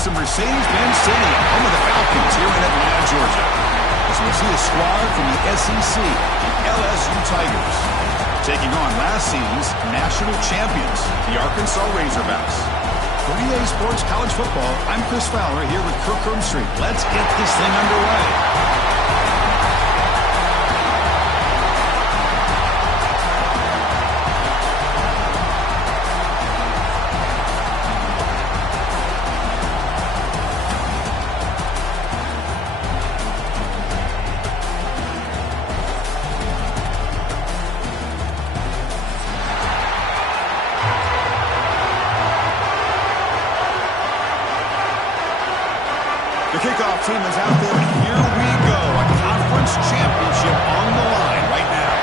takes to Mercedes-Benz Stadium, home of the Falcons here in Atlanta, Georgia. As we see a squad from the SEC, the LSU Tigers, taking on last season's national champions, the Arkansas Razorbacks. For EA Sports College Football, I'm Chris Fowler here with Kirk Herbstreit. Let's get this thing underway. The kickoff team is out there. Here we go. A conference championship on the line right now.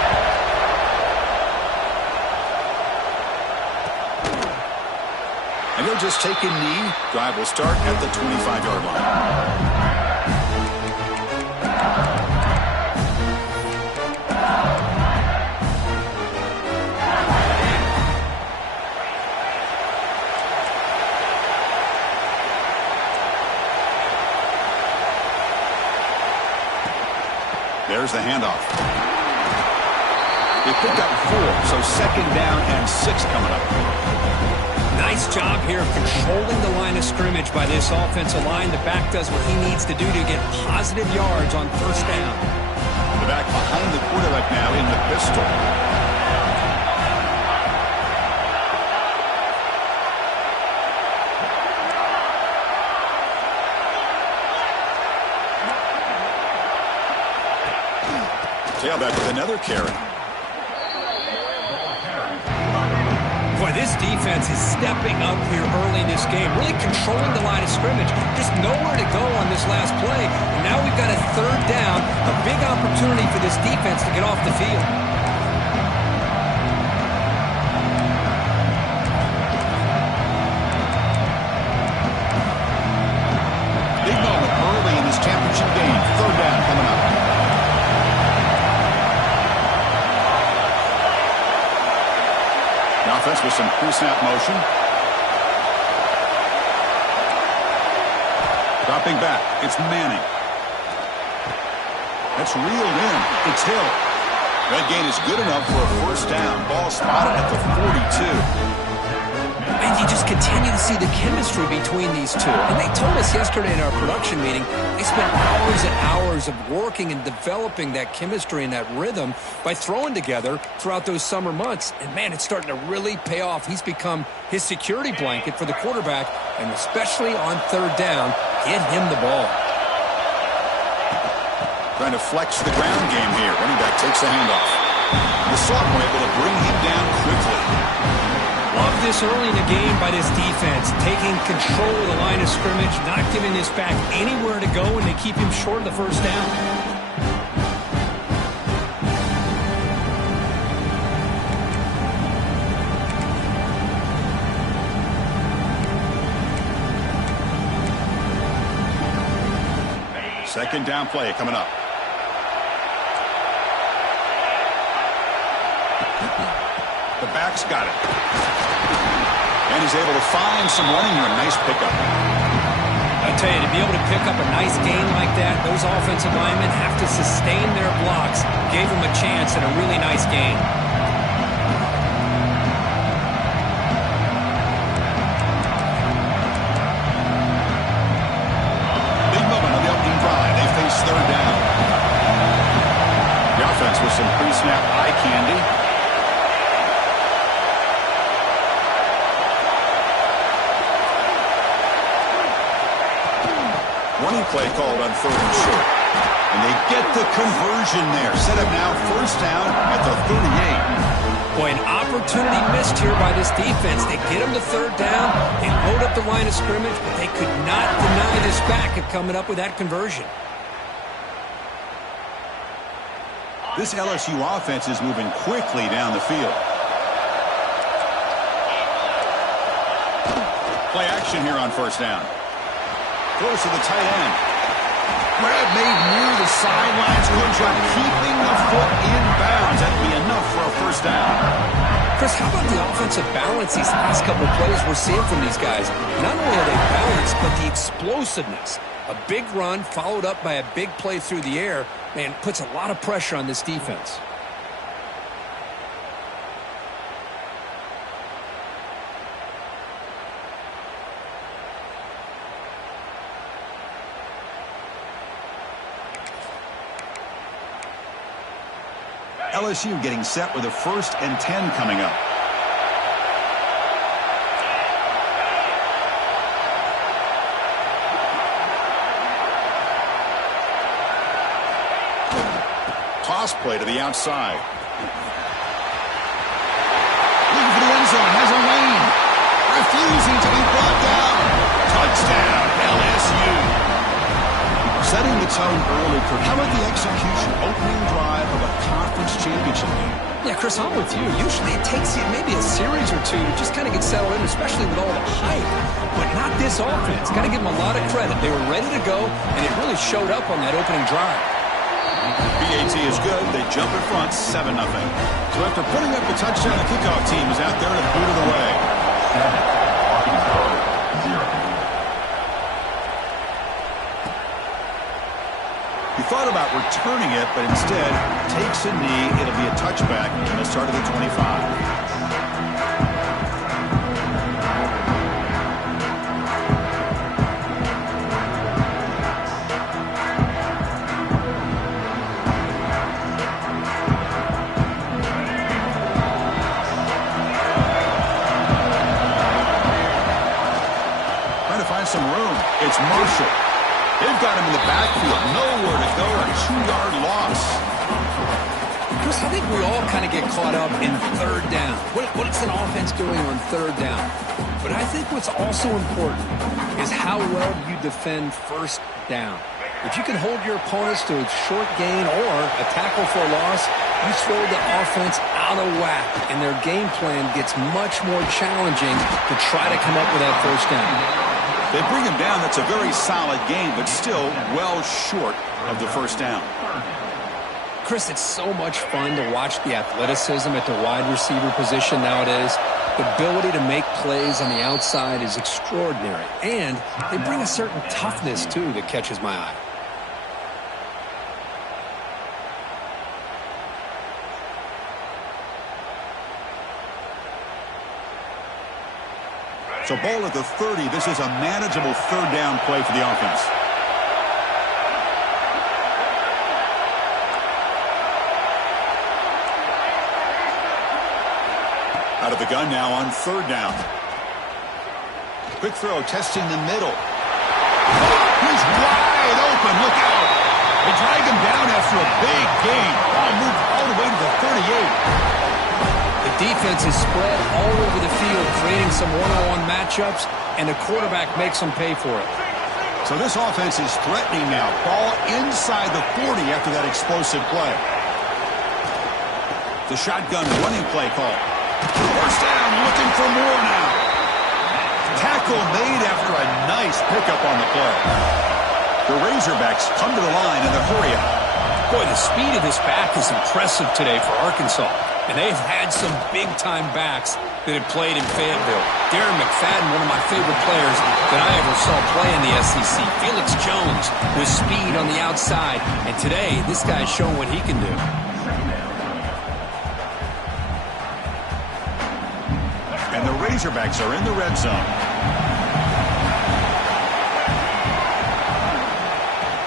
And he'll just take a knee. Drive will start at the 25-yard line. There's the handoff. They picked up 4, so second down and 6 coming up. Nice job here of controlling the line of scrimmage by this offensive line. The back does what he needs to do to get positive yards on first down. The back behind the quarterback now in the pistol. Tailback with another carry. Boy, this defense is stepping up here early in this game, really controlling the line of scrimmage. Just nowhere to go on this last play. And now we've got a third down, a big opportunity for this defense to get off the field. Big moment early in this championship game. Third down coming up. Offense with some pre-snap motion. Dropping back. It's Manning. That's reeled in. It's Hill. That gain is good enough for a first down. Ball spotted at the 42. And you just continue to see the chemistry between these two. And they told us yesterday in our production meeting, they spent hours and hours of working and developing that chemistry and that rhythm by throwing together throughout those summer months. And, man, it's starting to really pay off. He's become his security blanket for the quarterback, and especially on third down, get him the ball. Trying to flex the ground game here. Running back takes the handoff. The sophomore able to bring him down quickly. Love this early in the game by this defense, taking control of the line of scrimmage, not giving this back anywhere to go, and they keep him short of the first down. Second down play coming up. The back's got it. And he's able to find some running room. Nice pickup. I tell you, to be able to pick up a nice gain like that, those offensive linemen have to sustain their blocks. Gave him a chance and a really nice gain. Big moment on the opening drive. They face third down. The offense with some pre-snap eye candy. Running play called on third and short. And they get the conversion there. Set up now first down at the 38. Boy, an opportunity missed here by this defense. They get him to third down. They load up the line of scrimmage, but they could not deny this back of coming up with that conversion. This LSU offense is moving quickly down the field. Play action here on first down. Close to the tight end. Grab made near the sidelines. Good job keeping the foot in bounds. That'll be enough for a first down. Chris, how about the offensive balance these last couple of plays we're seeing from these guys? Not only are they balanced, but the experience explosiveness. A big run followed up by a big play through the air, man, puts a lot of pressure on this defense. LSU getting set with a 1st and 10 coming up. Toss play to the outside. Looking for the end zone. Has a lane. Refusing to be brought down. Touchdown, LSU. Setting the tone early, Kirk. How about the execution? Opening drive of a conference championship game. Yeah, Chris, I'm with you. Usually it takes you maybe a series or two to just kind of get settled in, especially with all the hype. But not this offense. Got to give them a lot of credit. They were ready to go, and it really showed up on that opening drive. BAT is good. They jump in front, 7-0. So after putting up the touchdown, the kickoff team is out there to boot it away. He thought about returning it, but instead takes a knee. It'll be a touchback, and they'll start at the 25. Some room. It's Marshall. They've got him in the backfield. Nowhere to go. A 2-yard loss. Chris, I think we all kind of get caught up in third down. What's an offense doing on third down? But I think what's also important is how well you defend first down. If you can hold your opponents to a short gain or a tackle for a loss, you throw the offense out of whack, and their game plan gets much more challenging to try to come up with that first down. They bring him down. That's a very solid game, but still well short of the first down. Chris, it's so much fun to watch the athleticism at the wide receiver position nowadays. The ability to make plays on the outside is extraordinary, and they bring a certain toughness, too, that catches my eye. So ball at the 30. This is a manageable third down play for the offense. Out of the gun now on third down. Quick throw testing the middle. He's wide open. Look out. They drag him down after a big gain. Ball moved all the way to the 38. The defense is spread all over the field, creating some one-on-one matchups, and the quarterback makes them pay for it. So this offense is threatening now. Ball inside the 40 after that explosive play. The shotgun running play call. First down, looking for more now. Tackle made after a nice pickup on the play. The Razorbacks come to the line in the hurry up. Boy, the speed of this back is impressive today for Arkansas. And they've had some big-time backs that have played in Fayetteville. Darren McFadden, one of my favorite players that I ever saw play in the SEC. Felix Jones with speed on the outside. And today, this guy's showing what he can do. And the Razorbacks are in the red zone.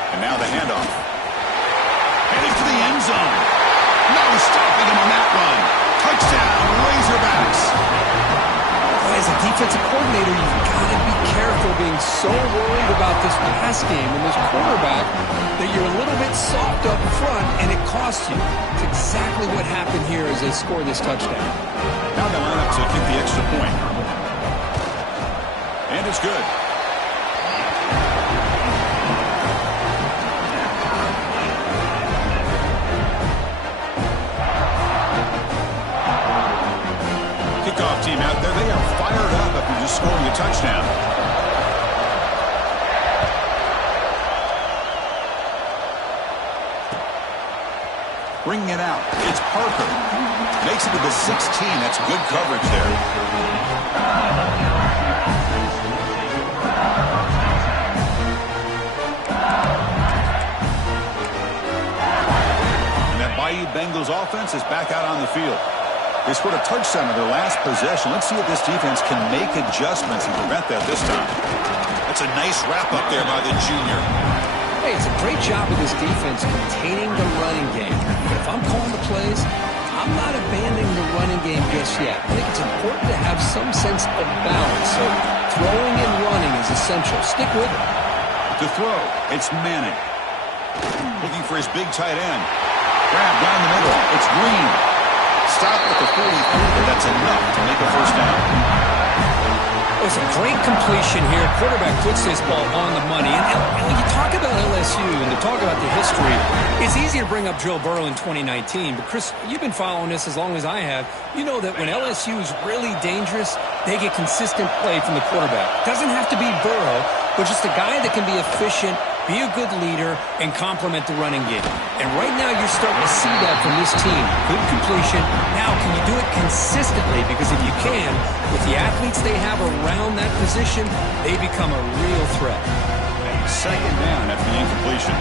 And now the handoff. Headed to the end zone. No stopping him on that run. Touchdown, Razorbacks. As a defensive coordinator, you've got to be careful being so worried about this pass game and this quarterback that you're a little bit soft up front, and it costs you. It's exactly what happened here as they score this touchdown. Now they line up to kick the extra point. And it's good. Kickoff team out there, they are fired up after just scoring a touchdown. Bringing it out, it's Parker. Makes it to the 16. That's good coverage there. Eagles offense is back out on the field. They scored a touchdown in their last possession. Let's see if this defense can make adjustments and prevent that this time. That's a nice wrap up there by the junior. Hey, it's a great job of this defense containing the running game. But if I'm calling the plays, I'm not abandoning the running game just yet. I think it's important to have some sense of balance. So throwing and running is essential. Stick with it. To throw, it's Manning. Looking for his big tight end. Grab down the middle. It's Green. Stop at the 43, but that's enough to make a first down. Oh, it's a great completion here. Quarterback puts this ball on the money. And when you talk about LSU and to talk about the history, it's easy to bring up Joe Burrow in 2019. But, Chris, you've been following this as long as I have. You know that when LSU is really dangerous, they get consistent play from the quarterback. Doesn't have to be Burrow, but just a guy that can be efficient, be a good leader, and complement the running game. And right now you're starting to see that from this team. Good completion. Now, can you do it consistently? Because if you can, with the athletes they have around that position, they become a real threat. And second down after the incompletion.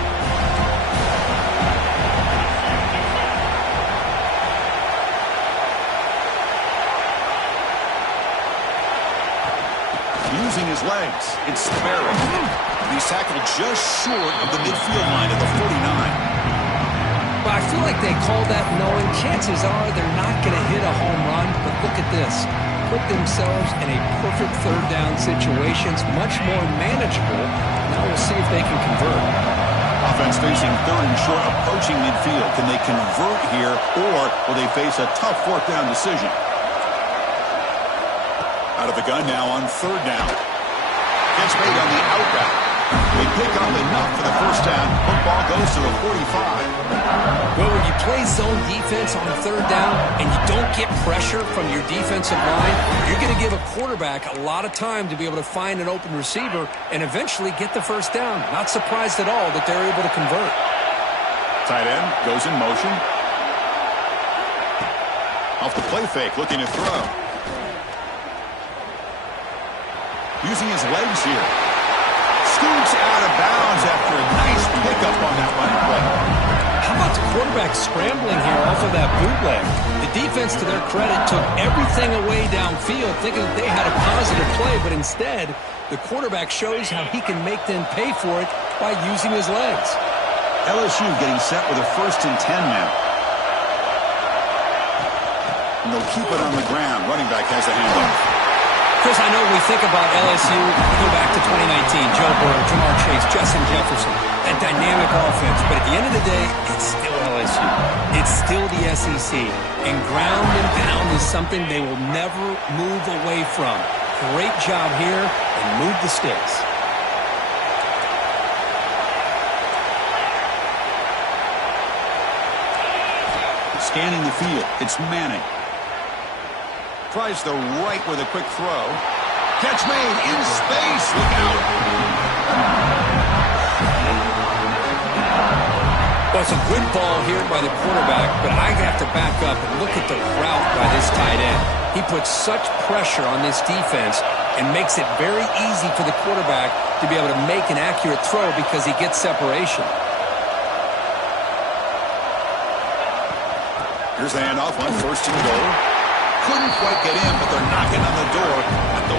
Using his legs, it's Sparrow. He's tackled just short of the midfield line of the 49. But I feel like they call that knowing chances are they're not going to hit a home run. But look at this. Put themselves in a perfect third down situation. It's much more manageable. Now we'll see if they can convert. Offense facing third and short, approaching midfield. Can they convert here, or will they face a tough fourth down decision? Out of the gun now on third down. Gets made on the out route. They pick up enough for the first down. Football goes to the 45. Well, when you play zone defense on third down and you don't get pressure from your defensive line, you're going to give a quarterback a lot of time to be able to find an open receiver and eventually get the first down. Not surprised at all that they're able to convert. Tight end goes in motion. Off the play fake, looking to throw. Using his legs here. Scoots out of bounds after a nice pickup on that running play. How about the quarterback scrambling here off of that bootleg? The defense, to their credit, took everything away downfield, thinking that they had a positive play, but instead, the quarterback shows how he can make them pay for it by using his legs. LSU getting set with a 1st and 10 now. And they'll keep it on the ground. Running back has the handoff. Chris, I know we think about LSU, go back to 2019, Joe Burrow, Jamar Chase, Justin Jefferson, that dynamic offense. But at the end of the day, it's still LSU. It's still the SEC. And ground and pound is something they will never move away from. Great job here, and move the sticks. Scanning the field, it's Manning. Tries the right with a quick throw. Catch made in space. Look out. Well, it's a good ball here by the quarterback, but I have to back up and look at the route by this tight end. He puts such pressure on this defense and makes it very easy for the quarterback to be able to make an accurate throw because he gets separation. Here's the handoff on 1st and goal. Couldn't quite get in, but they're knocking on the door at the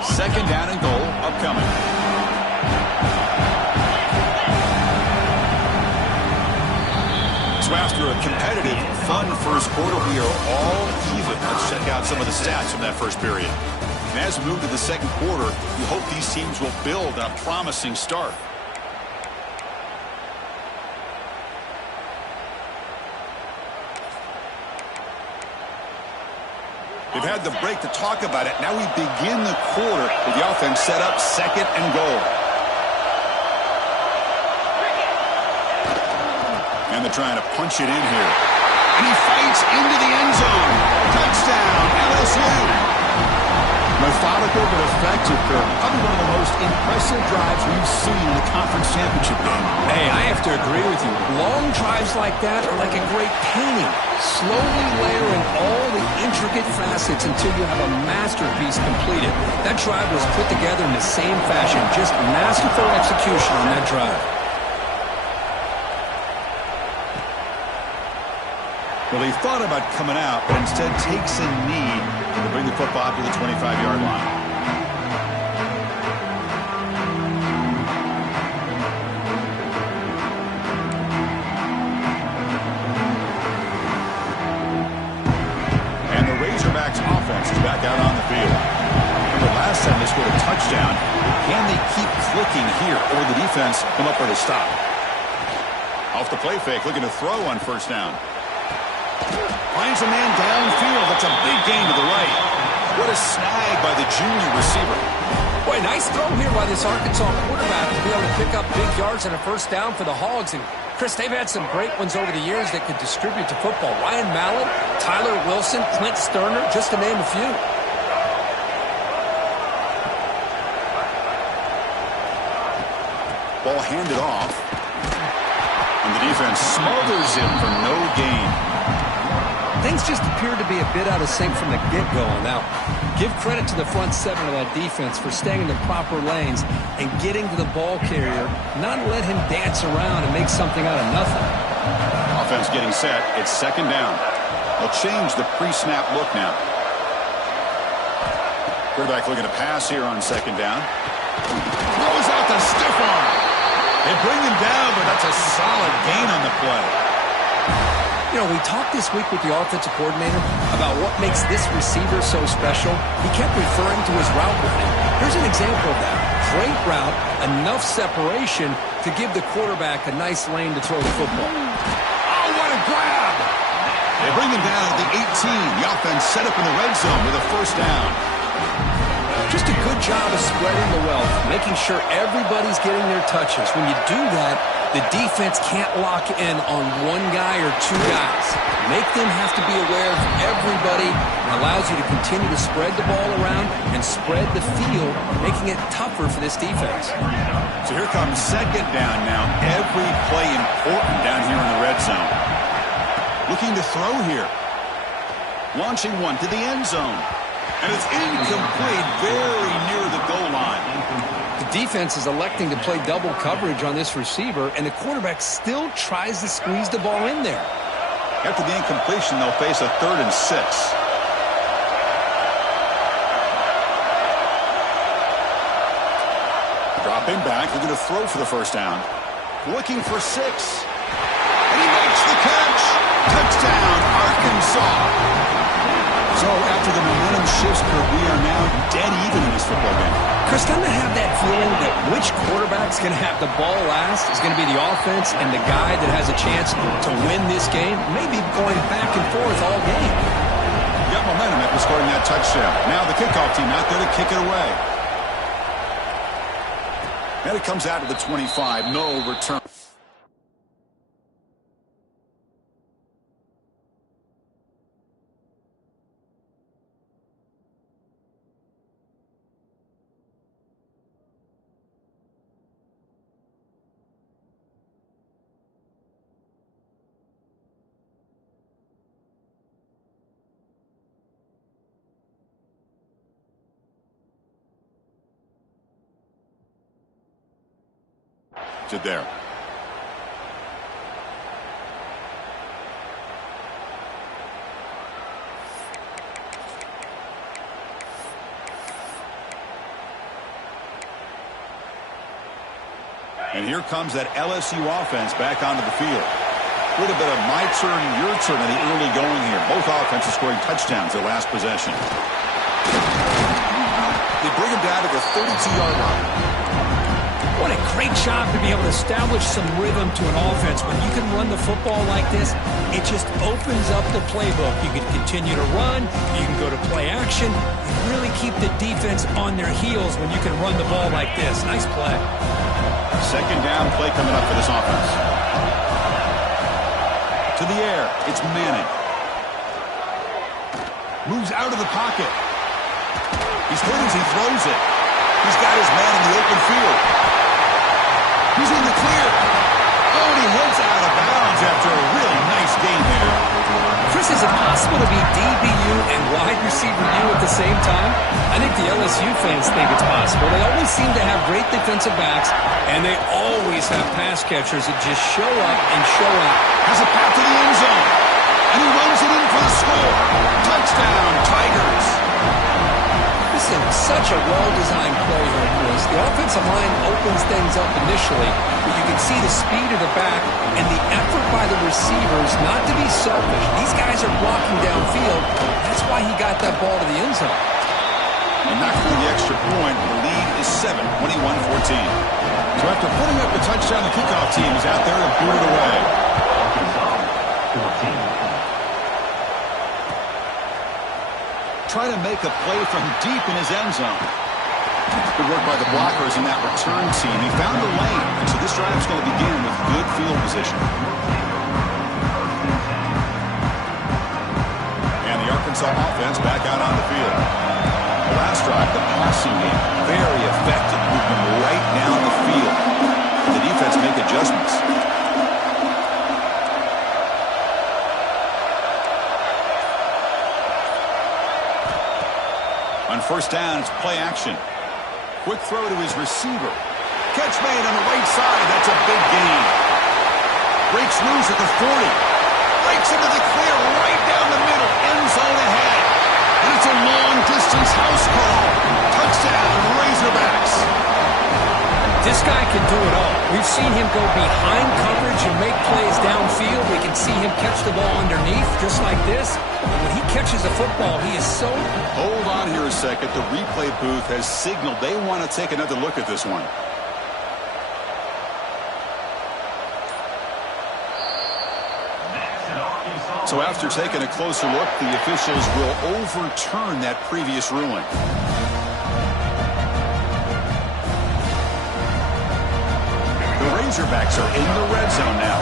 1. Second down and goal upcoming. So after a competitive, fun first quarter, we are all even. Let's check out some of the stats from that first period. And as we move to the second quarter, we hope these teams will build on a promising start. They've had the break to talk about it. Now we begin the quarter with the offense set up 2nd and goal. And they're trying to punch it in here. And he fights into the end zone. Touchdown, LSU. Methodical but effective, Kirk. Probably one of the most impressive drives we've seen in the conference championship game. Hey, I have to agree with you. Long drives like that are like a great painting. Slowly layering all the intricate intricate facets until you have a masterpiece completed. That drive was put together in the same fashion, just masterful execution on that drive. Well, he thought about coming out, but instead takes a knee to bring the football to the 25-yard line. And the Razorbacks offense is back out on the field. Remember last time they scored a touchdown. Can they keep clicking here, or will the defense come up with a stop? Off the play fake, looking to throw on first down. Finds a man downfield. That's a big gain to the right. What a snag by the junior receiver. Boy, nice throw here by this Arkansas quarterback to be able to pick up big yards and a first down for the Hogs. And, Chris, they've had some great ones over the years that could distribute the football. Ryan Mallett, Tyler Wilson, Clint Sterner, just to name a few. Ball handed off. And the defense smothers him for no gain. Things just appeared to be a bit out of sync from the get-go. Now, give credit to the front seven of that defense for staying in the proper lanes and getting to the ball carrier, not let him dance around and make something out of nothing. Offense getting set. It's second down. They'll change the pre-snap look now. Quarterback looking to pass here on second down. Throws out the stiff arm. They bring him down, but that's a solid gain on the play. You know, we talked this week with the offensive coordinator about what makes this receiver so special. He kept referring to his route running. Here's an example of that. Great route, enough separation to give the quarterback a nice lane to throw the football. Oh, what a grab! They bring him down at the 18. The offense set up in the red zone with a first down. Just a good job of spreading the wealth, making sure everybody's getting their touches. When you do that, the defense can't lock in on one guy or two guys. Make them have to be aware of everybody. It allows you to continue to spread the ball around and spread the field, making it tougher for this defense. So here comes second down now. Every play important down here in the red zone. Looking to throw here. Launching one to the end zone. And it's incomplete, very near the goal line. The defense is electing to play double coverage on this receiver, and the quarterback still tries to squeeze the ball in there. After the incompletion, they'll face a 3rd and 6. Dropping back, looking to throw for the first down. Looking for 6. And he makes the catch. Touchdown, Arkansas. So after the momentum shifts, we are now dead even in this football game. Chris, don't I have that feeling that which quarterback's going to have the ball last is going to be the offense, and the guy that has a chance to win this game may be going back and forth all game. Got momentum after scoring that touchdown. Now the kickoff team out there to kick it away. And it comes out to the 25. No return. There. And here comes that LSU offense back onto the field. A little bit of my turn, your turn in the early going here. Both offenses scoring touchdowns their last possession. They bring him down to the 32-yard line. What a great job to be able to establish some rhythm to an offense. When you can run the football like this, it just opens up the playbook. You can continue to run. You can go to play action. You really keep the defense on their heels when you can run the ball like this. Nice play. Second down play coming up for this offense. To the air. It's Manning. Moves out of the pocket. He's hurt as he throws it. He's got his man in the open field. He's in the clear. Oh, and he heads out of bounds after a really nice game there. Chris, is it possible to be DBU and wide receiver U at the same time? I think the LSU fans think it's possible. They always seem to have great defensive backs, and they always have pass catchers that just show up and show out. Has a path to the end zone, and he runs it in for the score. Touchdown, Tigers. This is such a well-designed play here, Chris. The offensive line opens things up initially, but you can see the speed of the back and the effort by the receivers not to be selfish. These guys are blocking downfield. That's why he got that ball to the end zone. And not for the extra point, the lead is 7, 21-14. So after putting up the touchdown, the kickoff team is out there to boot it away. Try to make a play from deep in his end zone. Good work by the blockers in that return team. He found the lane, and so this drive is going to begin with good field position. And the Arkansas offense back out on the field. The last drive, the passing game, very effective, moving right down the field. The defense make adjustments. On first down, it's play action. Quick throw to his receiver. Catch made on the right side. That's a big gain. Breaks loose at the 40. Breaks into the clear right down the middle. End zone ahead. And it's a long-distance house call. Touchdown, Razorbacks. This guy can do it all. We've seen him go behind coverage and make plays downfield. We can see him catch the ball underneath just like this. And when he catches a football, he is so... Hold on here a second. The replay booth has signaled they want to take another look at this one. So after taking a closer look, the officials will overturn that previous ruling. The Razorbacks are in the red zone now.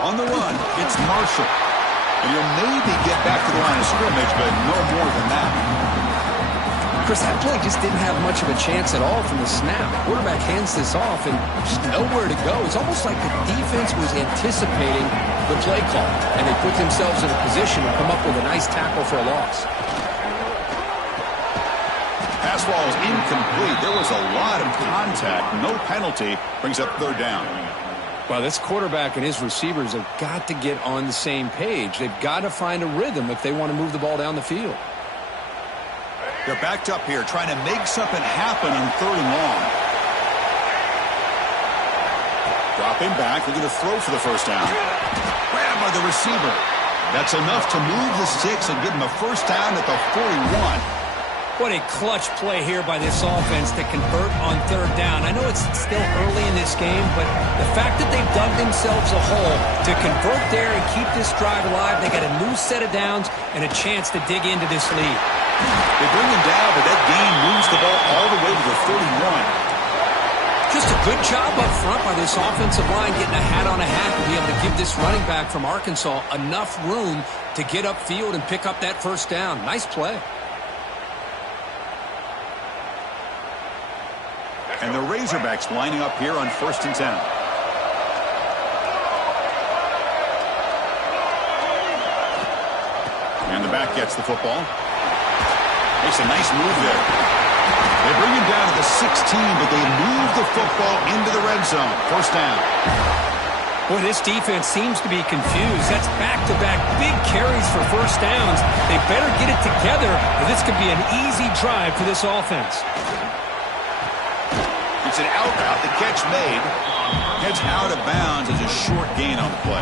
On the run, it's Marshall. And he'll maybe get back to the line of scrimmage, but no more than that. Chris, that play just didn't have much of a chance at all from the snap. Quarterback hands this off and just nowhere to go. It's almost like the defense was anticipating the play call, and they put themselves in a position to come up with a nice tackle for a loss. Pass ball is incomplete. There was a lot of contact. No penalty. Brings up third down. Well, this quarterback and his receivers have got to get on the same page. They've got to find a rhythm if they want to move the ball down the field. They're backed up here, trying to make something happen on third and long. Dropping back, they're going to throw for the first down. Grabbed by the receiver. That's enough to move the sticks and give them a first down at the 41. What a clutch play here by this offense to convert on third down. I know it's still early in this game, but the fact that they've dug themselves a hole to convert there and keep this drive alive, they got a new set of downs and a chance to dig into this lead. They bring him down, but that gain moves the ball all the way to the 31. Just a good job up front by this offensive line, getting a hat on a hat to be able to give this running back from Arkansas enough room to get upfield and pick up that first down. Nice play. And the Razorbacks lining up here on 1st and 10. And the back gets the football. Makes a nice move there. They bring him down to the 16, but they move the football into the red zone. First down. Boy, this defense seems to be confused. That's back-to-back big carries for first downs. They better get it together, or this could be an easy drive for this offense. It's an out route. The catch made. Heads out of bounds as a short gain on the play.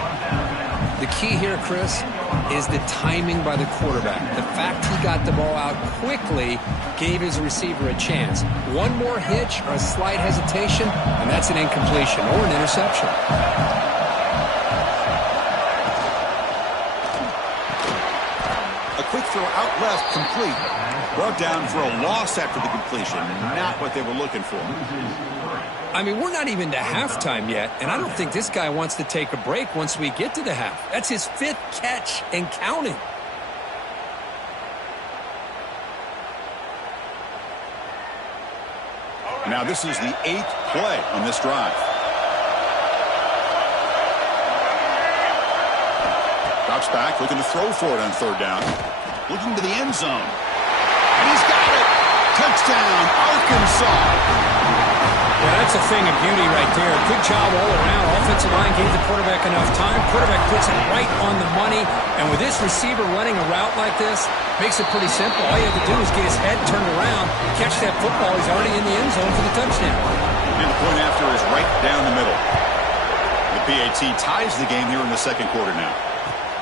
The key here, Chris, is the timing by the quarterback. The fact he got the ball out quickly gave his receiver a chance. One more hitch or a slight hesitation, and that's an incompletion or an interception. A quick throw out left, complete. Brought down for a loss after the completion. Not what they were looking for. I mean, we're not even to halftime yet, and I don't think this guy wants to take a break once we get to the half. That's his 5th catch and counting. Now this is the 8th play on this drive. Drops back, looking to throw for it on third down. Looking to the end zone. And he's got it! Touchdown, Arkansas! Yeah, that's a thing of beauty right there. Good job all around. Offensive line gave the quarterback enough time. Quarterback puts it right on the money. And with this receiver running a route like this, makes it pretty simple. All you have to do is get his head turned around, catch that football. He's already in the end zone for the touchdown. And the point after is right down the middle. The PAT ties the game here in the second quarter now.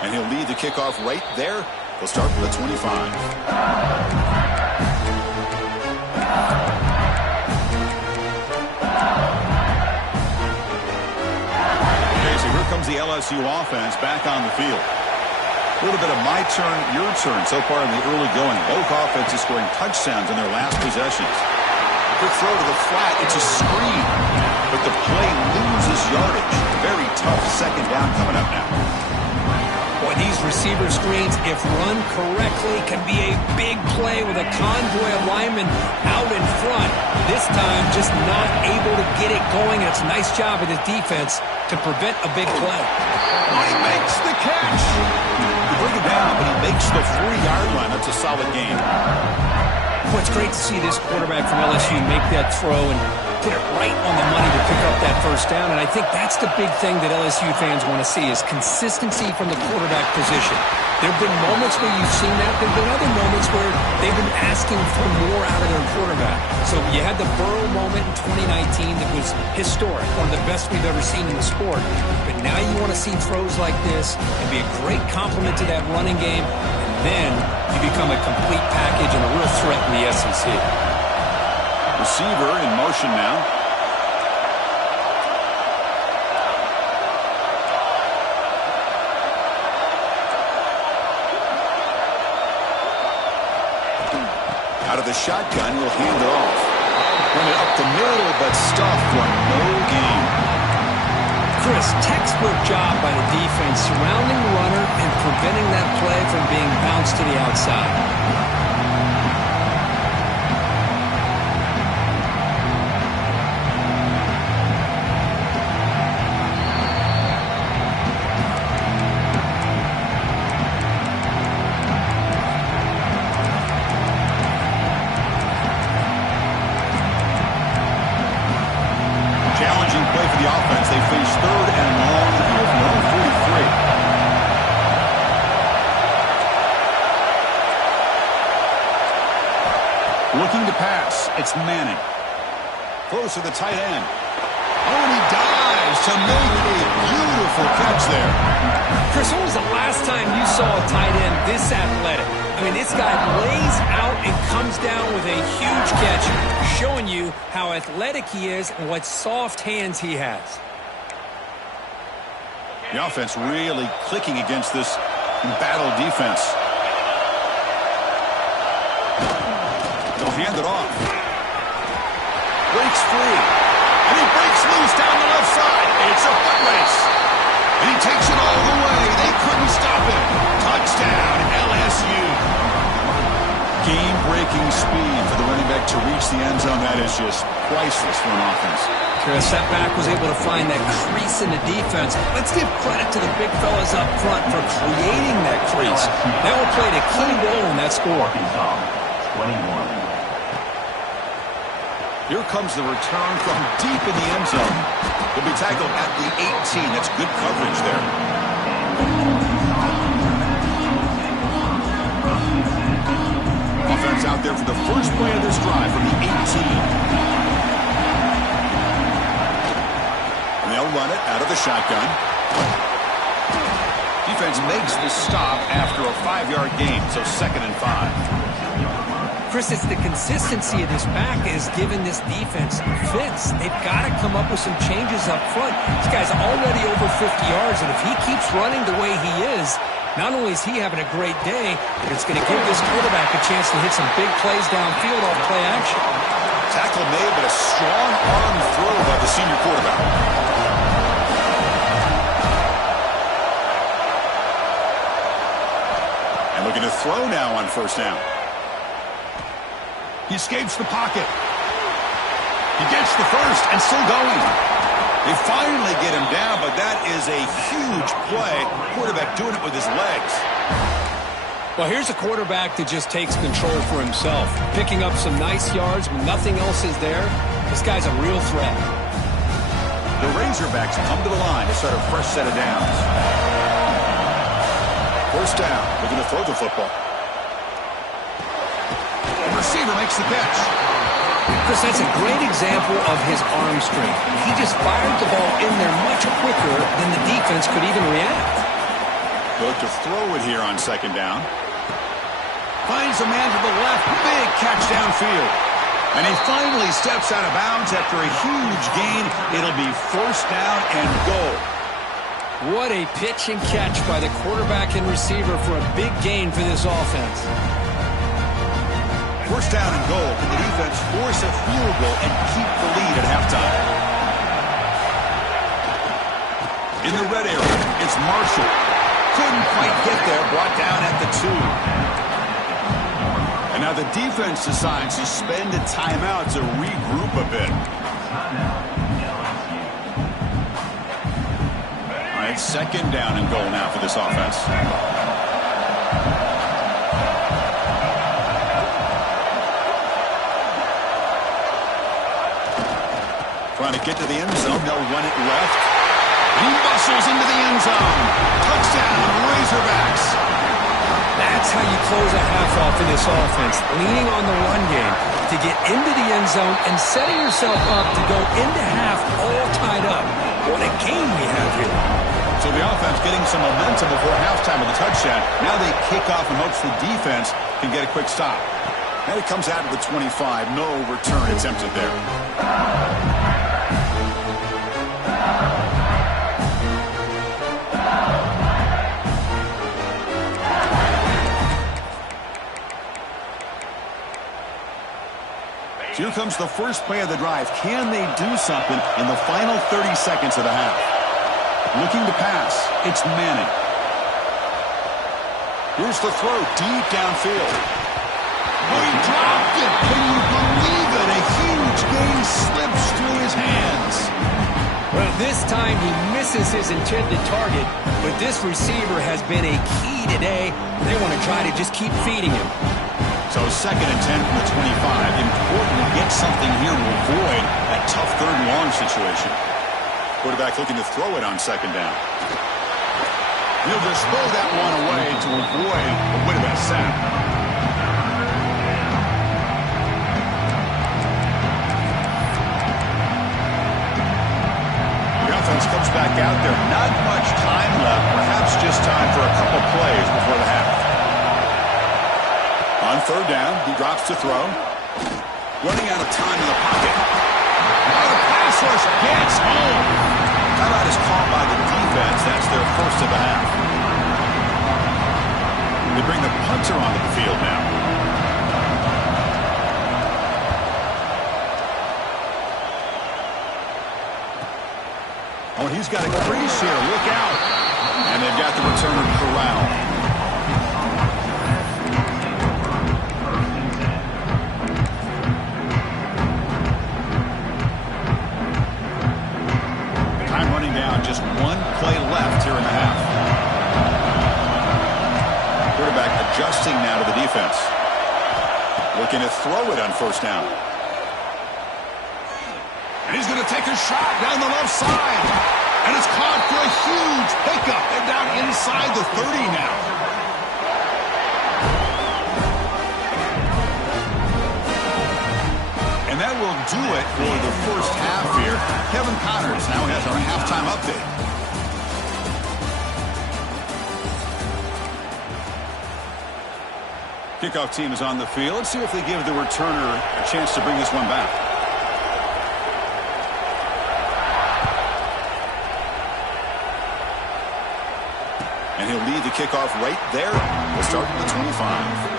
And he'll lead the kickoff right there. He'll start with a 25. Here comes the LSU offense back on the field. A little bit of my turn, your turn so far in the early going. Both offenses scoring touchdowns in their last possessions. Quick throw to the flat. It's a screen. But the play loses yardage. Very tough second down coming up now. Boy, these receiver screens, if run correctly, can be a big play with a convoy of linemen out in front. This time, just not able to get it going. It's a nice job of the defense to prevent a big play. Oh, he makes the catch. You bring it down, but he makes the 40-yard line. That's a solid game. Well, it's great to see this quarterback from LSU make that throw and put it right on the money to pick up that first down. And I think that's the big thing that LSU fans want to see is consistency from the quarterback position. There have been moments where you've seen that. There have been other moments where they've been asking for more out of their quarterback. So you had the Burrow moment in 2019 that was historic, one of the best we've ever seen in the sport. But now you want to see throws like this and be a great complement to that running game. And then you become a complete package and a real threat in the SEC. Receiver in motion now. Out of the shotgun, he'll hand it off. Run it up the middle, but stuffed for no gain. Chris, textbook job by the defense surrounding the runner and preventing that play from being bounced to the outside. Challenging play for the offense. They face third and long here from their own 43. Looking to pass. It's Manning. Throws to the tight end. Oh, and he dives to make a beautiful catch there. Chris, when was the last time you saw a tight end this athletic? I mean, this guy lays out and comes down with a huge catch, showing you how athletic he is and what soft hands he has. The offense really clicking against this embattled defense. They'll hand it off. Breaks free. And he breaks loose down the left side. It's a foot race. And he takes it all the way. They couldn't stop him. Touchdown, LSU. Game-breaking speed for the running back to reach the end zone. That is just priceless for an offense. Chris, that back was able to find that crease in the defense. Let's give credit to the big fellas up front for creating that crease. That will play a key role in that score. 21. Here comes the return from deep in the end zone. He'll be tackled at the 18. That's good coverage there. Offense out there for the first play of this drive from the 18. And they'll run it out of the shotgun. Defense makes the stop after a 5-yard gain, so 2nd and 5. Chris, it's the consistency of this back that has given this defense fits. They've got to come up with some changes up front. This guy's already over 50 yards, and if he keeps running the way he is, not only is he having a great day, but it's going to give this quarterback a chance to hit some big plays downfield off play action. Tackle made, but a strong arm throw by the senior quarterback. And looking to throw now on first down. He escapes the pocket. He gets the first and still going. They finally get him down, but that is a huge play. Quarterback doing it with his legs. Well, here's a quarterback that just takes control for himself, picking up some nice yards when nothing else is there. This guy's a real threat. The Razorbacks come to the line to start a fresh set of downs. First down, looking to throw the football. The receiver makes the catch. Chris, that's a great example of his arm strength. He just fired the ball in there much quicker than the defense could even react. Look to throw it here on second down. Finds a man to the left. Big catch downfield. And he finally steps out of bounds after a huge gain. It'll be first down and goal. What a pitch and catch by the quarterback and receiver for a big gain for this offense. First down and goal. Can the defense force a field goal and keep the lead at halftime? In the red area, it's Marshall. Couldn't quite get there. Brought down at the 2. And now the defense decides to spend a timeout to regroup a bit. All right, second down and goal now for this offense. Trying to get to the end zone. They'll run it left. He muscles into the end zone. Touchdown, Razorbacks. That's how you close a half off in this offense, leaning on the run game to get into the end zone and setting yourself up to go into half all tied up. What a game we have here. So the offense getting some momentum before halftime with a touchdown. Now they kick off in hopes the defense can get a quick stop. And it comes out of the 25. No return attempted there. Here comes the first play of the drive. Can they do something in the final 30 seconds of the half? Looking to pass. It's Manning. Here's the throw deep downfield. Oh, he dropped it. Can you believe it? A huge gain slips through his hands. Well, this time he misses his intended target, but this receiver has been a key today. They want to try to just keep feeding him. So second and 10 from the 25. Important to get something here to avoid that tough third and long situation. Quarterback looking to throw it on second down. He'll just throw that one away to avoid what would have been a sack. The offense comes back out there. Not much time left. Perhaps just time for a couple plays before the half. On third down, he drops to throw. Running out of time in the pocket. Oh, the pass rush gets home. Timeout is called by the defense. That's their first of the half. They bring the punter onto the field now. Oh, he's got a crease here. Look out. And they've got the returner corralled. Just one play left here in the half. Quarterback adjusting now to the defense. Looking to throw it on first down. And he's going to take a shot down the left side. And it's caught for a huge pickup. They're down inside the 30 now. And that will do it for the first half here. Kevin Connors now has our halftime update. Kickoff team is on the field. Let's see if they give the returner a chance to bring this one back. And he'll lead the kickoff right there. We'll start at the 25.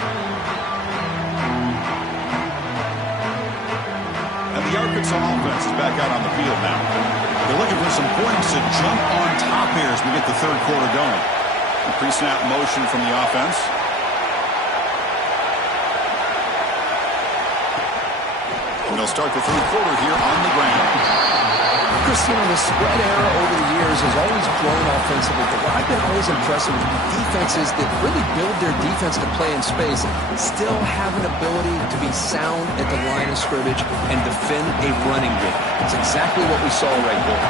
The Arkansas offense is back out on the field now. They're looking for some points to jump on top here as we get the third quarter going. A pre-snap motion from the offense. And they'll start the third quarter here on the ground. Chris, you know, the spread era over the years has always grown offensively, but what I've been always impressed with defenses that really build their defense to play in space still have an ability to be sound at the line of scrimmage and defend a running game. It's exactly what we saw right there.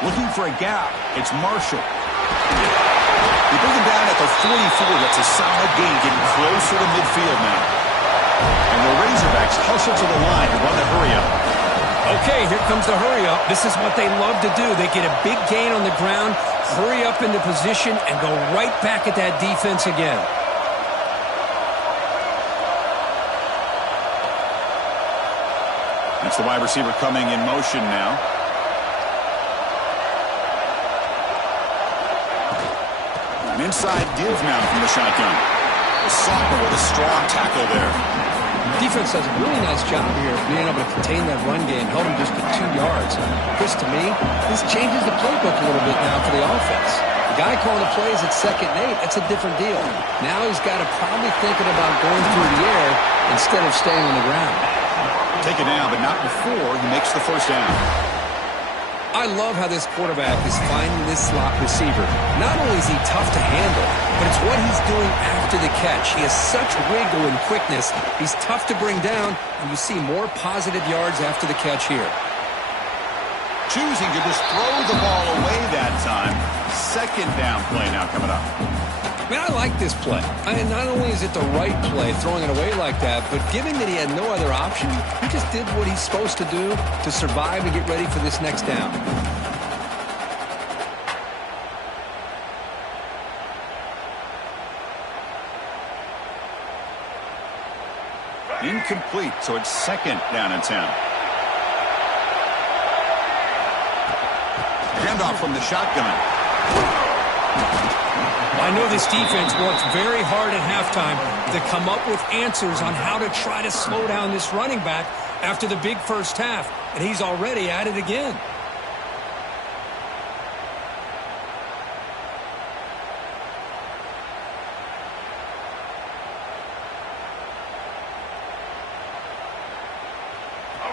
Looking for a gap. It's Marshall. They bring him down at the 44. That's a solid gain, getting closer to midfield now. And the Razorbacks hustle to the line to run the hurry-up. Okay, here comes the hurry-up. This is what they love to do. They get a big gain on the ground, hurry up into position, and go right back at that defense again. That's the wide receiver coming in motion now. An inside give now from the shotgun. The sophomore with a strong tackle there. Defense does a really nice job here of being able to contain that run game, held him just to 2 yards. Chris, to me, this changes the playbook a little bit now for the offense. The guy calling the plays at 2nd and 8, that's a different deal. Now he's got to probably thinking about going through the air instead of staying on the ground. Take it down, but not before he makes the first down. I love how this quarterback is finding this slot receiver. Not only is he tough to handle, but it's what he's doing after the catch. He has such wiggle and quickness. He's tough to bring down, and you see more positive yards after the catch here. Choosing to just throw the ball away that time. 2nd down play now coming up. Man, I like this play. Not only is it the right play, throwing it away like that, but given that he had no other option, he just did what he's supposed to do to survive and get ready for this next down. Incomplete, so it's 2nd down and 10. Handoff from the shotgun. I know this defense works very hard at halftime to come up with answers on how to try to slow down this running back after the big first half, and he's already at it again.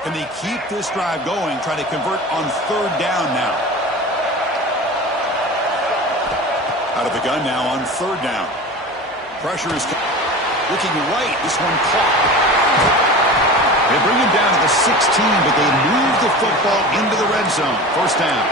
Can they keep this drive going, try to convert on 3rd down now? Out of the gun now on 3rd down. Pressure is looking right. This one caught. They bring him down to the 16, but they move the football into the red zone. 1st down.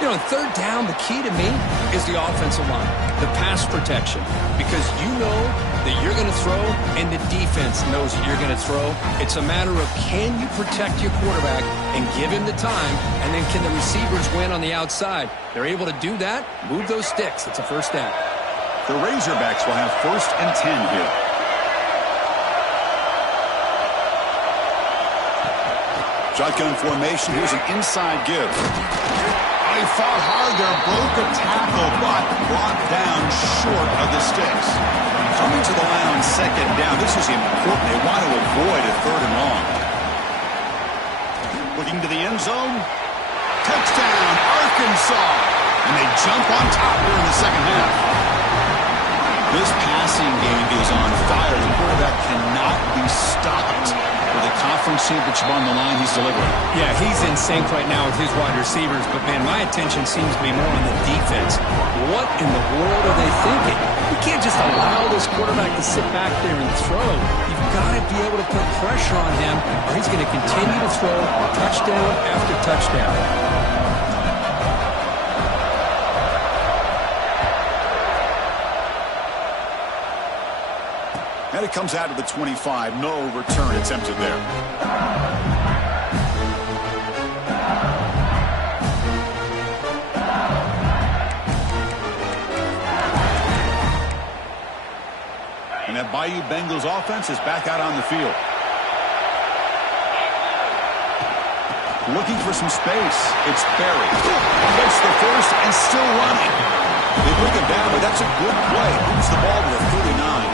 You know, on 3rd down, the key to me is the offensive line, the pass protection, because you know that you're going to throw and the defense knows that you're going to throw. It's a matter of can you protect your quarterback and give him the time, and then can the receivers win on the outside? They're able to do that, move those sticks. It's a 1st down. The Razorbacks will have 1st and 10 here. Shotgun formation. Here's an inside give. He fought hard there, broke a tackle, but brought down short of the sticks. Coming to the line on 2nd down. This is important. They want to avoid a 3rd and long. Looking to the end zone. Touchdown, Arkansas. And they jump on top here in the 2nd half. This passing game is on fire. The quarterback cannot be stopped. With a conference championship on the line, he's delivering. Yeah, he's in sync right now with his wide receivers, but, man, my attention seems to be more on the defense. What in the world are they thinking? You can't just allow this quarterback to sit back there and throw. You've got to be able to put pressure on him, or he's going to continue to throw touchdown after touchdown. And it comes out to the 25. No return attempted there. And that Bayou Bengals offense is back out on the field. Looking for some space. It's Berry. Gets the first and still running. They bring him down, but that's a good play. Moves the ball to the 39.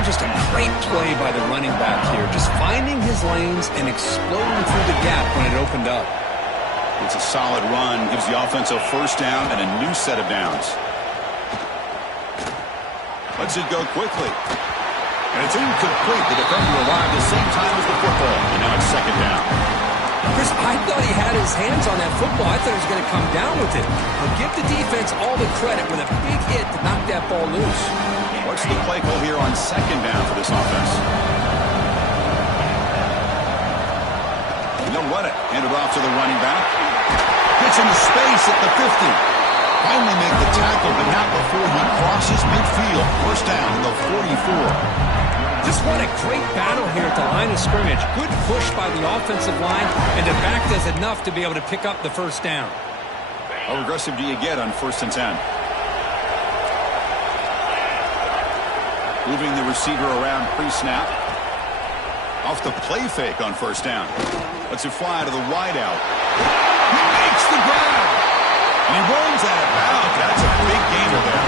Just a great play by the running back here. Just finding his lanes and exploding through the gap when it opened up. It's a solid run. Gives the offense a 1st down and a new set of downs. Lets it go quickly. And it's incomplete. The defender arrived at the same time as the football. And now it's second down. Chris, I thought he had his hands on that football. I thought he was going to come down with it. But give the defense all the credit with a big hit to knock that ball loose. What's the play call here on second down for this offense? And they'll run it. Hand it off to the running back. Gets into space at the 50. Finally make the tackle, but not before he crosses midfield. First down, the 44. Just what a great battle here at the line of scrimmage. Good push by the offensive line, and the back does enough to be able to pick up the first down. How aggressive do you get on 1st and 10? Moving the receiver around pre-snap. Off the play fake on 1st down. Lets it fly to the wideout. He makes the grab. And he rolls out of bounds. That's a big gainer there.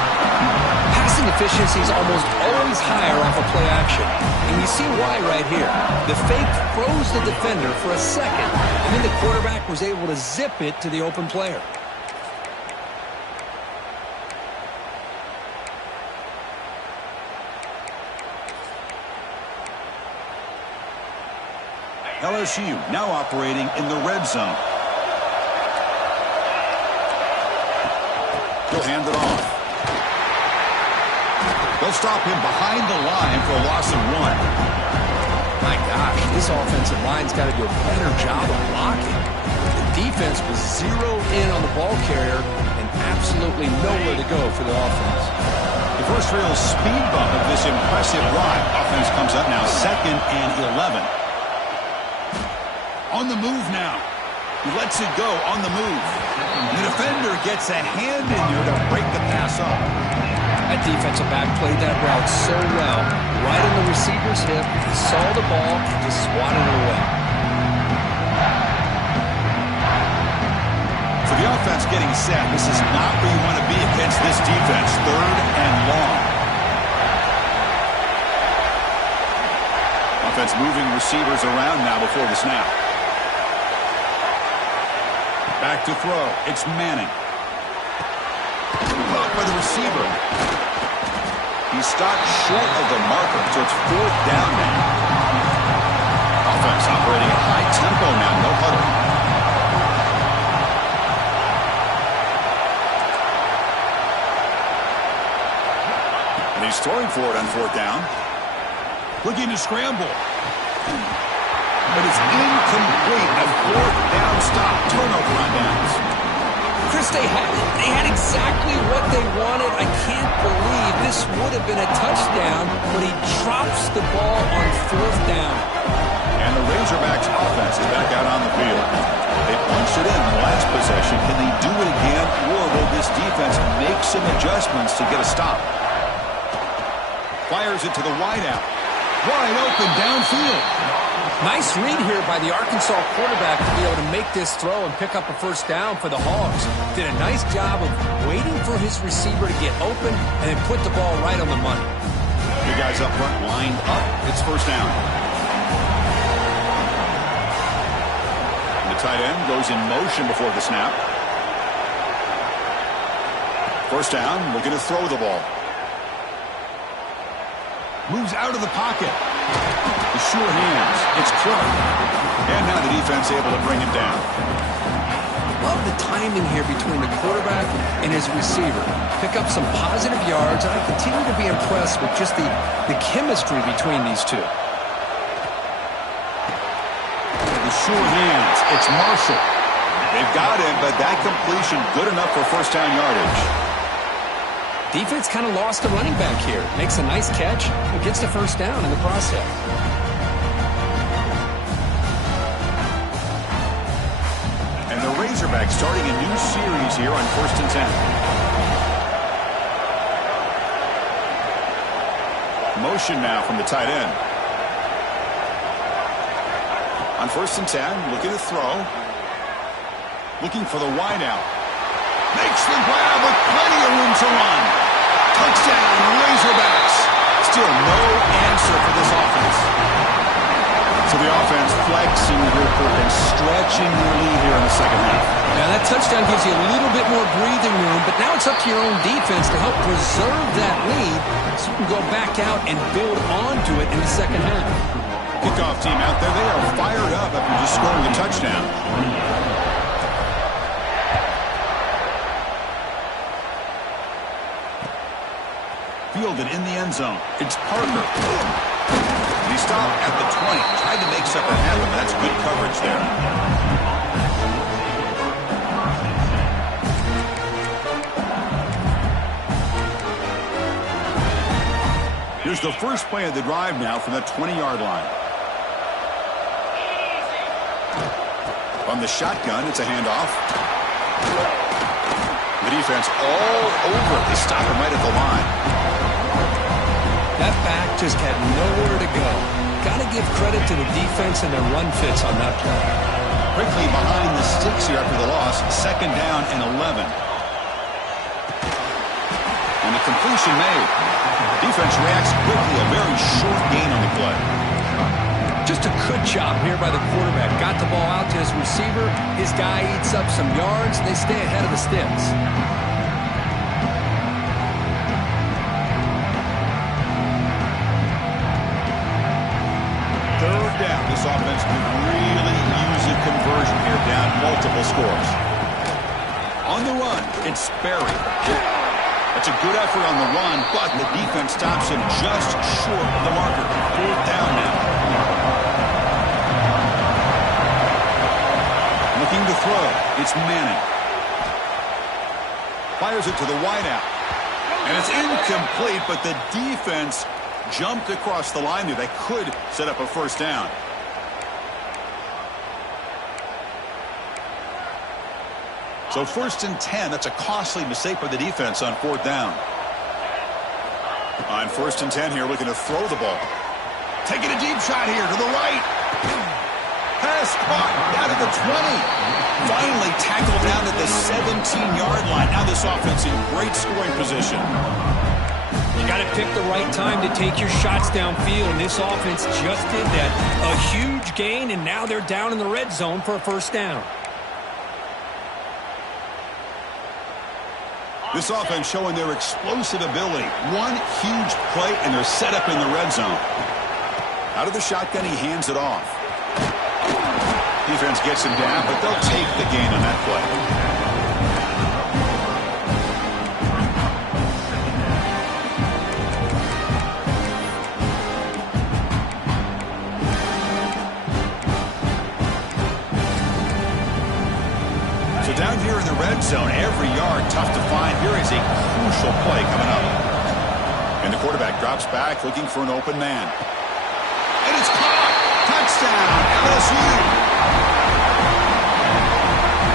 Passing efficiency is almost always higher off of play action. And you see why right here. The fake froze the defender for a second, and then the quarterback was able to zip it to the open player. LSU now operating in the red zone. He'll hand it off. They'll stop him behind the line for a loss of 1. My gosh, this offensive line's got to do a better job of blocking. The defense was zeroed in on the ball carrier and absolutely nowhere to go for the offense. The first real speed bump of this impressive ride. Offense comes up now 2nd and 11. On the move now. He lets it go on the move. And the defender gets a hand in there to break the pass up. That defensive back played that route so well. Right on the receiver's hip. He saw the ball, just swatted it away. So the offense getting set. This is not where you want to be against this defense. 3rd and long. Offense moving receivers around now before the snap. Back to throw. It's Manning. Blocked by the receiver. He's stopped short of the marker, so it's 4th down now. Offense operating at high tempo now. No huddle. And he's throwing for it on 4th down. Looking to scramble. But it's incomplete. A 4th down stop. Turnover on downs. Chris, they had it. They had exactly what they wanted. I can't believe this would have been a touchdown, but he drops the ball on 4th down. And the Razorbacks offense is back out on the field. They punched it in the last possession. Can they do it again, or will this defense make some adjustments to get a stop? Fires it to the wideout. Wide open downfield. Nice read here by the Arkansas quarterback to be able to make this throw and pick up a first down for the Hogs. Did a nice job of waiting for his receiver to get open and then put the ball right on the money. The guys up front lined up. It's first down. The tight end goes in motion before the snap. First down, looking to throw the ball. Moves out of the pocket. The sure hands. It's Clark. And now the defense able to bring him down. Love the timing here between the quarterback and his receiver. Pick up some positive yards, and I continue to be impressed with just the chemistry between these two. The sure hands. It's Marshall. They've got him, but that completion good enough for first down yardage. Defense kind of lost the running back here. Makes a nice catch and gets the first down in the process. And the Razorbacks starting a new series here on 1st and 10. Motion now from the tight end. On 1st and 10, looking to throw. Looking for the wideout. Makes the grab with plenty of room to run. Touchdown, Razorbacks. Still no answer for this offense. So the offense flexing here and stretching their lead here in the second half. Now that touchdown gives you a little bit more breathing room, but now it's up to your own defense to help preserve that lead so you can go back out and build onto it in the second half. Kickoff team out there, they are fired up after just scoring a touchdown. Fielded in the end zone. It's Parker. He stopped at the 20. Tried to make something happen, but that's good coverage there. Here's the first play of the drive now from the 20-yard line. On the shotgun, it's a handoff. The defense all over it. They stop him right at the line. That back just had nowhere to go. Got to give credit to the defense and their run fits on that play. Quickly behind the sticks here after the loss. Second down and 11. And the completion made. Defense reacts quickly. A very short gain on the play. Just a good job here by the quarterback. Got the ball out to his receiver. His guy eats up some yards. They stay ahead of the sticks. Third down. This offense could really use a conversion here, down multiple scores. On the run, it's Sperry. That's a good effort on the run, but the defense stops him just short of the marker. Fourth down now. Looking to throw. It's Manning. Fires it to the wideout. And it's incomplete, but the defense jumped across the line there. They could set up a first down. So first and 10, that's a costly mistake for the defense on fourth down. On first and 10 here, looking to throw the ball. Taking a deep shot here to the right. Pass caught down at the 20. Finally tackled down at the 17-yard line. Now this offense in great scoring position. You got to pick the right time to take your shots downfield, and this offense just did that. A huge gain, and now they're down in the red zone for a first down. This offense showing their explosive ability. One huge play, and they're set up in the red zone. Out of the shotgun, he hands it off. Defense gets him down, but they'll take the gain on that play. So down here in the red zone, every yard tough to find. Here is a crucial play coming up. And the quarterback drops back looking for an open man. And it's caught! Touchdown, LSU!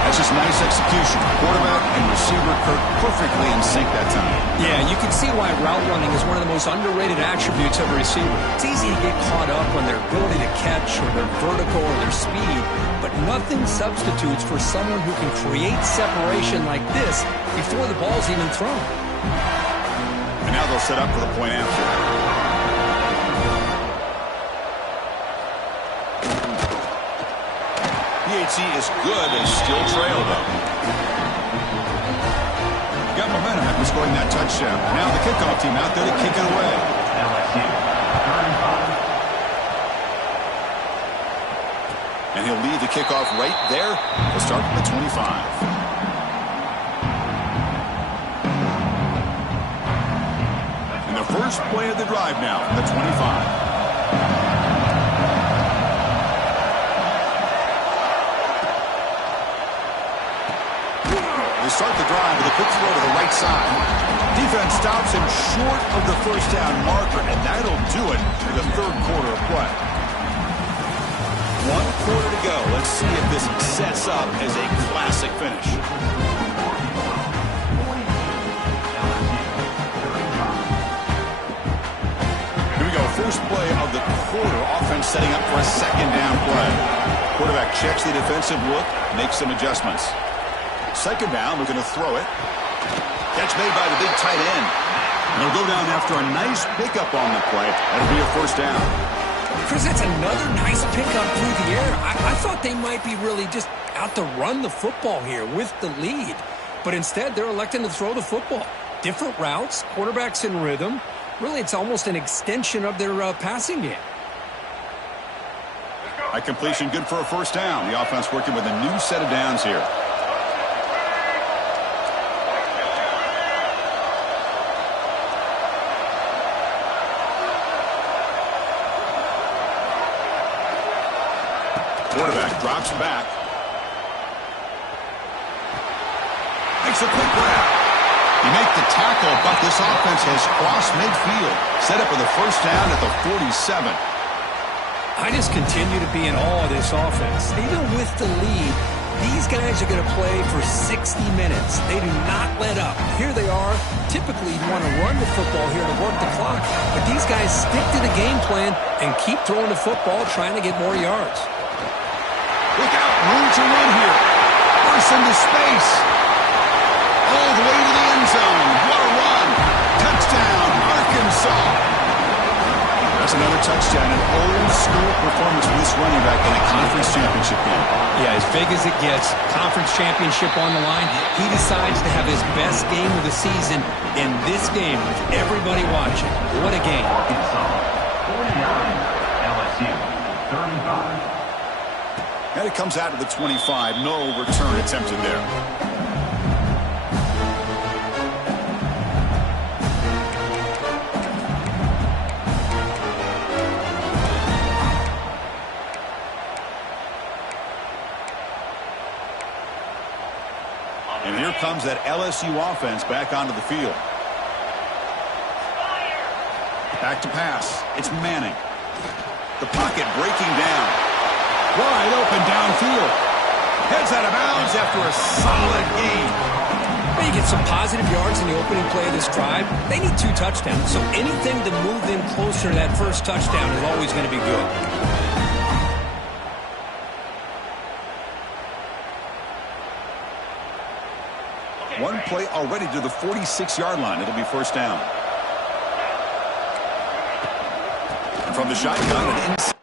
That's just nice execution. Quarterback and receiver Kirk perfectly in sync that time. Yeah, you can see why route running is one of the most underrated attributes of a receiver. It's easy to get caught up on their ability to catch or their vertical or their speed, but nothing substitutes for someone who can create separation like this before the ball's even thrown. And now they'll set up for the point after. PHC is good, but still trail, though. Got momentum after scoring that touchdown. Now the kickoff team out there to kick it away. And he'll lead the kickoff right there. We'll start from the 25. And the first play of the drive now from the 25. They start the drive with a quick throw to the right side. Defense stops him short of the first down marker, and that'll do it for the third quarter of play. 1 quarter to go. Let's see if this sets up as a classic finish. Here we go. First play of the quarter. Offense setting up for a second down play. Quarterback checks the defensive look, makes some adjustments. Second down, we're going to throw it. Catch made by the big tight end. And he'll go down after a nice pickup on the play. That'll be a first down. Chris, that's another nice pickup through the air. I thought they might be really just out to run the football here with the lead. But instead, they're electing to throw the football. Different routes, quarterbacks in rhythm. Really, it's almost an extension of their passing game. A completion good for a first down. The offense working with a new set of downs here. Quarterback drops back. Makes a quick grab. You make the tackle, but this offense has crossed midfield. Set up with a first down at the 47. I just continue to be in awe of this offense. Even with the lead, these guys are going to play for 60 minutes. They do not let up. Here they are. Typically, you want to run the football here to work the clock, but these guys stick to the game plan and keep throwing the football, trying to get more yards. Look out, room to run here. Burst into space. All the way to the end zone. What a run. Touchdown, Arkansas. That's another touchdown. An old-school performance for this running back in a conference championship game. Yeah, as big as it gets, conference championship on the line, he decides to have his best game of the season in this game with everybody watching. What a game. Arkansas 49, LSU 35. And it comes out to the 25. No return attempted there. And here comes that LSU offense back onto the field. Back to pass. It's Manning. The pocket breaking down. Wide open downfield. Heads out of bounds after a solid game. Well, you get some positive yards in the opening play of this drive. They need 2 touchdowns, so anything to move them closer to that first touchdown is always going to be good. One play already to the 46-yard line. It'll be first down. And from the shotgun, an inside.